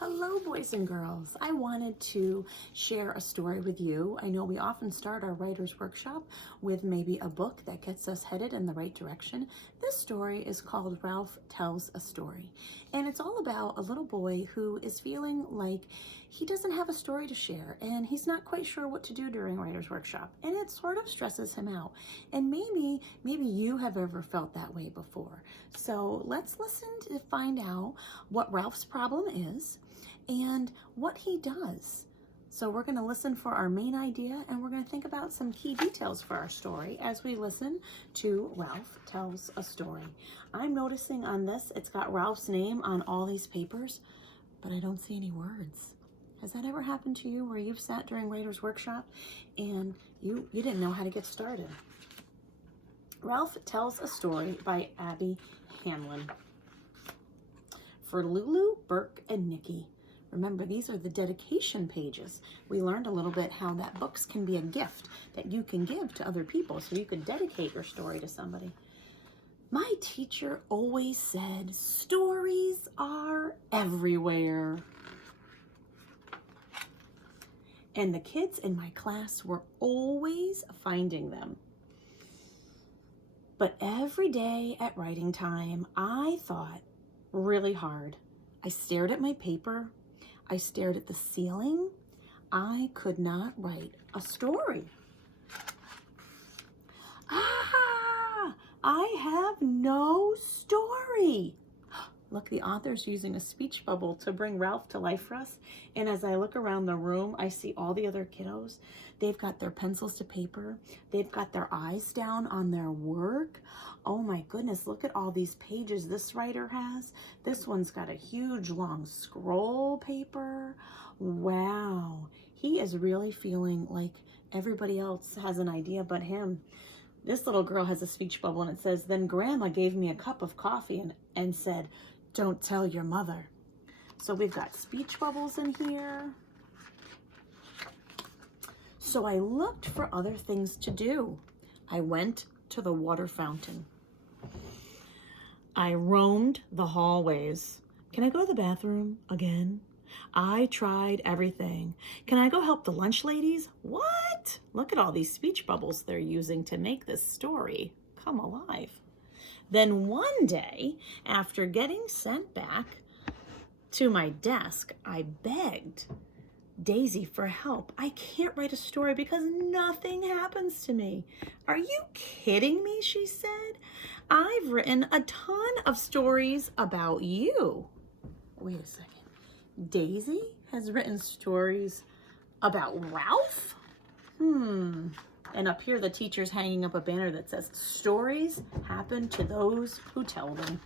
Hello, boys and girls. I wanted to share a story with you. I know we often start our writer's workshop with maybe a book that gets us headed in the right direction. This story is called Ralph Tells a Story, and it's all about a little boy who is feeling like he doesn't have a story to share, and he's not quite sure what to do during writer's workshop, and it sort of stresses him out. And maybe you have ever felt that way before. So let's listen to find out what Ralph's problem is and what he does. So we're going to listen for our main idea, and we're going to think about some key details for our story as we listen to Ralph Tells a Story. I'm noticing on this, it's got Ralph's name on all these papers, but I don't see any words. Has that ever happened to you where you've sat during writer's workshop and you didn't know how to get started? Ralph Tells a Story by Abby Hamlin. For Lulu, Burke, and Nikki. Remember, these are the dedication pages. We learned a little bit how that books can be a gift that you can give to other people, so you could dedicate your story to somebody. My teacher always said, stories are everywhere. And the kids in my class were always finding them. But every day at writing time, I thought really hard. I stared at my paper. I stared at the ceiling. I could not write a story. I have no story. Look, the author's using a speech bubble to bring Ralph to life for us. And as I look around the room, I see all the other kiddos. They've got their pencils to paper. They've got their eyes down on their work. Oh my goodness, look at all these pages this writer has. This one's got a huge long scroll paper. Wow, he is really feeling like everybody else has an idea but him. This little girl has a speech bubble and it says, "Then Grandma gave me a cup of coffee and said, 'Don't tell your mother.'" So we've got speech bubbles in here. So I looked for other things to do. I went to the water fountain. I roamed the hallways. Can I go to the bathroom again? I tried everything. Can I go help the lunch ladies? What? Look at all these speech bubbles they're using to make this story come alive. Then one day, after getting sent back to my desk, I begged Daisy for help. I can't write a story because nothing happens to me. Are you kidding me? She said. I've written a ton of stories about you. Wait a second. Daisy has written stories about Ralph? And up here, the teacher's hanging up a banner that says, "Stories happen to those who tell them."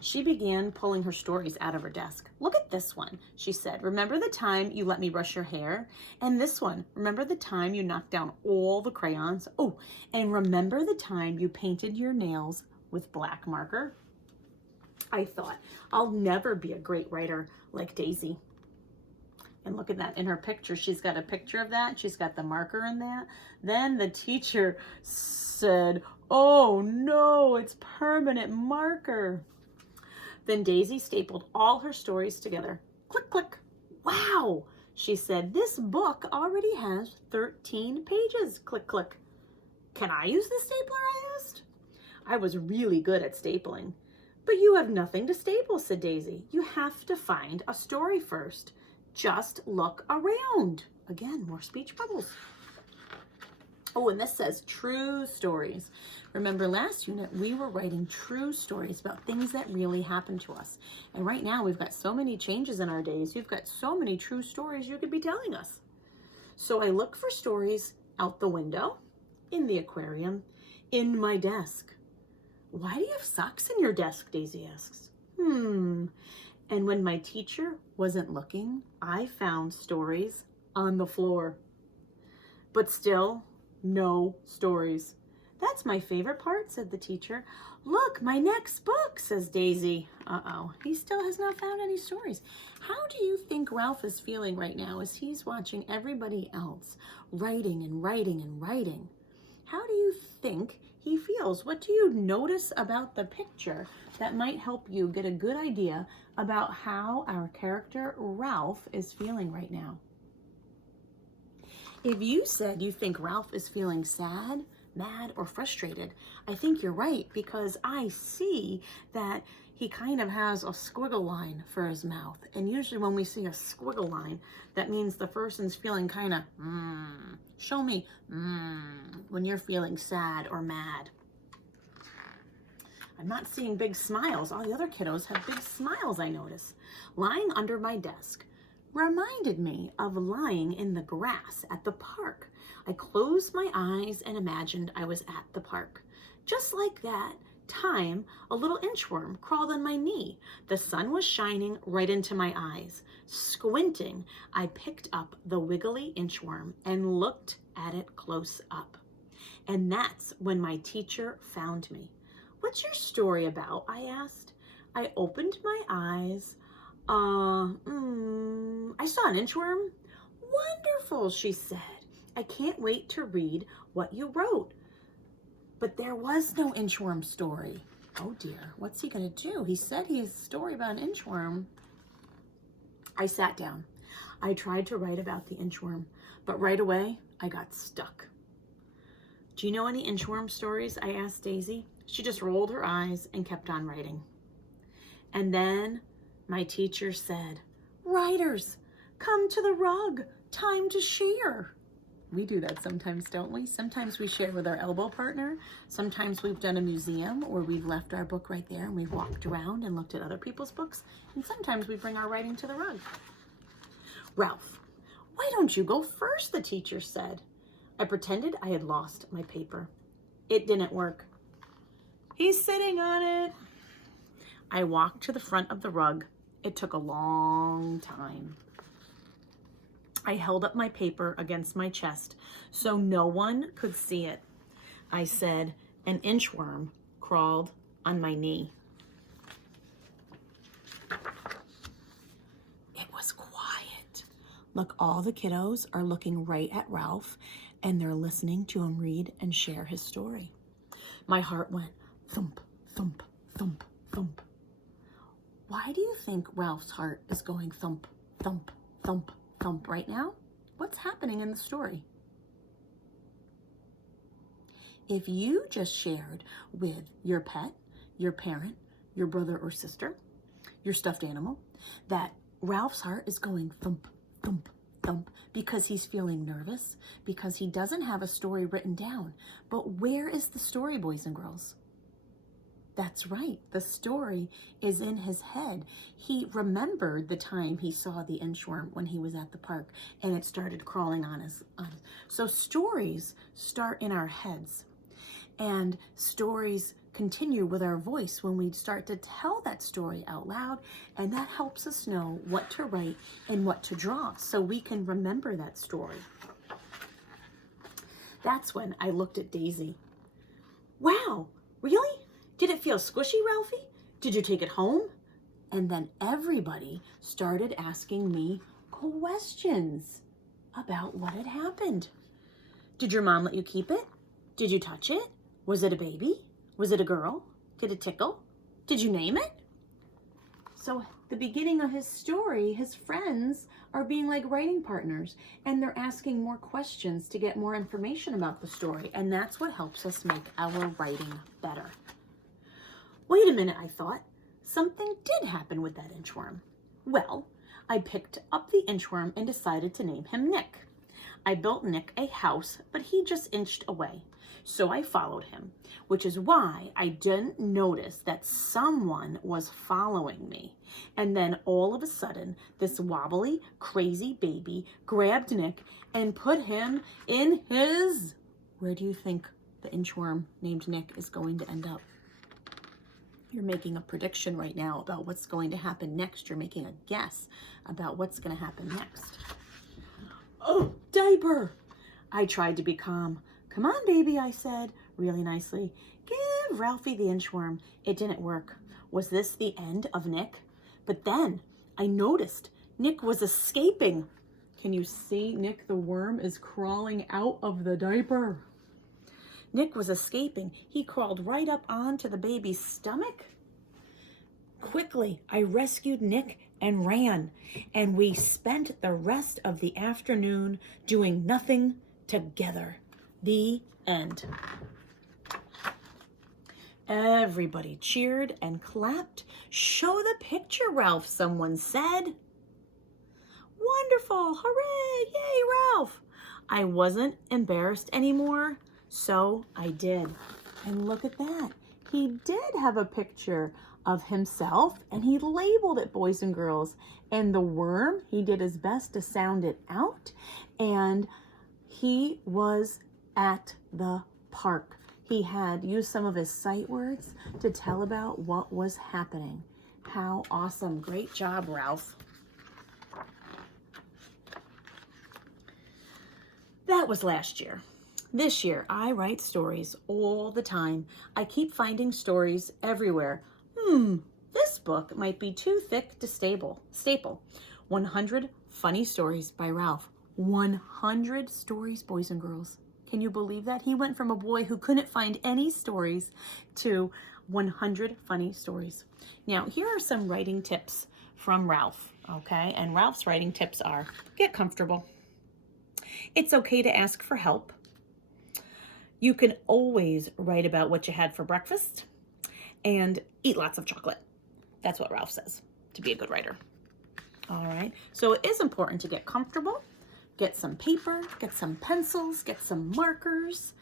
She began pulling her stories out of her desk. "Look at this one," she said. "Remember the time you let me brush your hair? And this one, remember the time you knocked down all the crayons? Oh, and remember the time you painted your nails with black marker?" I thought, I'll never be a great writer like Daisy. And look at that, in her picture, she's got a picture of that. She's got the marker in that. Then the teacher said, "Oh no, it's permanent marker." Then Daisy stapled all her stories together. Click, click. "Wow," she said, "this book already has 13 pages. Click, click." "Can I use the stapler?" I asked. I was really good at stapling. "But you have nothing to staple," said Daisy. "You have to find a story first. Just look around." Again, more speech bubbles. Oh, and this says true stories. Remember last unit, we were writing true stories about things that really happened to us. And right now we've got so many changes in our days. You've got so many true stories you could be telling us. So I look for stories out the window, in the aquarium, in my desk. "Why do you have socks in your desk?" Daisy asks. And when my teacher wasn't looking, I found stories on the floor. But still, no stories. "That's my favorite part," said the teacher. "Look, my next book," says Daisy. Uh-oh, he still has not found any stories. How do you think Ralph is feeling right now as he's watching everybody else writing and writing and writing? How do you think he feels. What do you notice about the picture that might help you get a good idea about how our character Ralph is feeling right now? If you said you think Ralph is feeling sad, mad, or frustrated, I think you're right, because I see that he kind of has a squiggle line for his mouth. And usually when we see a squiggle line, that means the person's feeling kind of, show me, when you're feeling sad or mad. I'm not seeing big smiles. All the other kiddos have big smiles, I notice. Lying under my desk reminded me of lying in the grass at the park. I closed my eyes and imagined I was at the park. Just like that time, a little inchworm crawled on my knee. The sun was shining right into my eyes. Squinting, I picked up the wiggly inchworm and looked at it close up. And that's when my teacher found me. "What's your story about?" I asked. I opened my eyes. I saw an inchworm." "Wonderful," she said. "I can't wait to read what you wrote." But there was no inchworm story. Oh dear, what's he gonna do? He said he has a story about an inchworm. I sat down. I tried to write about the inchworm, but right away I got stuck. "Do you know any inchworm stories?" I asked Daisy. She just rolled her eyes and kept on writing. And then my teacher said, "Writers, come to the rug, time to share." We do that sometimes, don't we? Sometimes we share with our elbow partner. Sometimes we've done a museum where we've left our book right there and we've walked around and looked at other people's books. And sometimes we bring our writing to the rug. "Ralph, why don't you go first?" the teacher said. I pretended I had lost my paper. It didn't work. "He's sitting on it." I walked to the front of the rug. It took a long time. I held up my paper against my chest so no one could see it. I said, "An inchworm crawled on my knee." It was quiet. Look, all the kiddos are looking right at Ralph and they're listening to him read and share his story. My heart went thump, thump, thump, thump. Why do you think Ralph's heart is going thump, thump, thump, thump right now? What's happening in the story? If you just shared with your pet, your parent, your brother or sister, your stuffed animal, that Ralph's heart is going thump, thump, thump because he's feeling nervous, because he doesn't have a story written down. But where is the story, boys and girls? That's right, the story is in his head. He remembered the time he saw the inchworm when he was at the park and it started crawling on his. So stories start in our heads, and stories continue with our voice when we start to tell that story out loud, and that helps us know what to write and what to draw so we can remember that story. That's when I looked at Daisy. "Wow, really? Did it feel squishy, Ralphie? Did you take it home?" And then everybody started asking me questions about what had happened. "Did your mom let you keep it? Did you touch it? Was it a baby? Was it a girl? Did it tickle? Did you name it?" So the beginning of his story, his friends are being like writing partners, and they're asking more questions to get more information about the story. And that's what helps us make our writing better. Wait a minute, I thought. Something did happen with that inchworm. Well, I picked up the inchworm and decided to name him Nick. I built Nick a house, but he just inched away. So I followed him, which is why I didn't notice that someone was following me. And then all of a sudden, this wobbly, crazy baby grabbed Nick and put him in his... Where do you think the inchworm named Nick is going to end up? You're making a prediction right now about what's going to happen next. You're making a guess about what's going to happen next. "Oh, diaper!" I tried to be calm. "Come on, baby," I said, really nicely. "Give Ralphie the inchworm." It didn't work. Was this the end of Nick? But then I noticed Nick was escaping. Can you see Nick the worm is crawling out of the diaper? Nick was escaping. He crawled right up onto the baby's stomach. Quickly, I rescued Nick and ran, and we spent the rest of the afternoon doing nothing together. The end. Everybody cheered and clapped. Show the picture, Ralph, someone said. Wonderful, hooray, yay, Ralph. I wasn't embarrassed anymore, so I did. And look at that. He did have a picture of himself, and he labeled it boys and girls. And the worm, he did his best to sound it out, and he was at the park. He had used some of his sight words to tell about what was happening. How awesome. Great job, Ralph. That was last year. This year, I write stories all the time. I keep finding stories everywhere. This book might be too thick to staple. 100 Funny Stories by Ralph. 100 stories, boys and girls. Can you believe that? He went from a boy who couldn't find any stories to 100 funny stories. Now, here are some writing tips from Ralph, okay? And Ralph's writing tips are: get comfortable. It's okay to ask for help. You can always write about what you had for breakfast, and eat lots of chocolate. That's what Ralph says to be a good writer. All right, so it is important to get comfortable, get some paper, get some pencils, get some markers,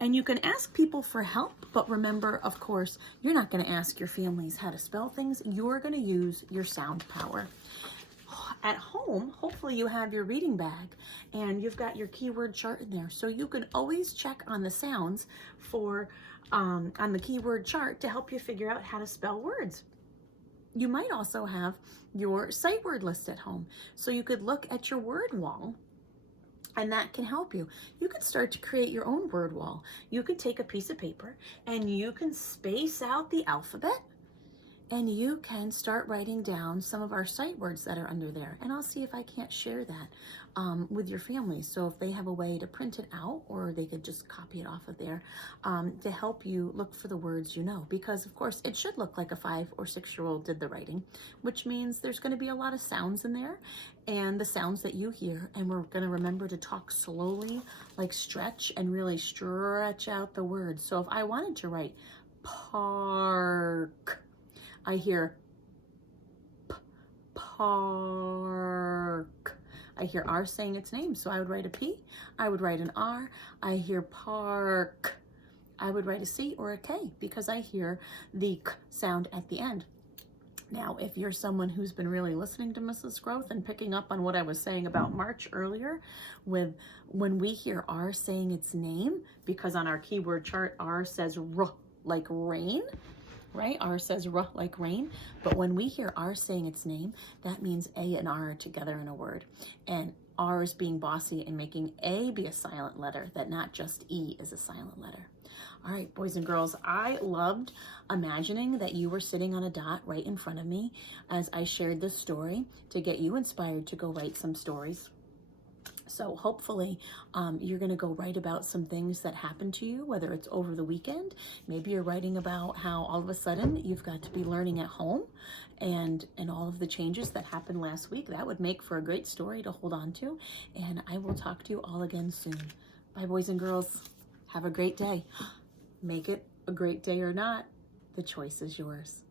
and you can ask people for help, but remember, of course, you're not gonna ask your families how to spell things. You're gonna use your sound power. At home, hopefully you have your reading bag and you've got your keyword chart in there, so you can always check on the sounds for on the keyword chart to help you figure out how to spell words. You might also have your sight word list at home, so you could look at your word wall, and that can help you. You can start to create your own word wall. You can take a piece of paper and you can space out the alphabet, and you can start writing down some of our sight words that are under there. And I'll see if I can't share that with your family. So if they have a way to print it out, or they could just copy it off of there to help you look for the words you know. Because of course it should look like a 5 or 6-year-old did the writing, which means there's gonna be a lot of sounds in there, and the sounds that you hear. And we're gonna remember to talk slowly, like stretch, and really stretch out the words. So if I wanted to write park, I hear park. I hear R saying its name, so I would write a P. I would write an R. I hear park. I would write a C or a K because I hear the K sound at the end. Now, if you're someone who's been really listening to Mrs. Growth and picking up on what I was saying about March earlier, with when we hear R saying its name, because on our keyword chart, R says R like rain, right? R says R like rain. But when we hear R saying its name, that means A and R are together in a word. And R is being bossy and making A be a silent letter, that not just E is a silent letter. All right, boys and girls, I loved imagining that you were sitting on a dot right in front of me as I shared this story to get you inspired to go write some stories. So hopefully you're going to go write about some things that happened to you, whether it's over the weekend. Maybe you're writing about how all of a sudden you've got to be learning at home, and all of the changes that happened last week. That would make for a great story to hold on to. And I will talk to you all again soon. Bye, boys and girls. Have a great day. Make it a great day or not. The choice is yours.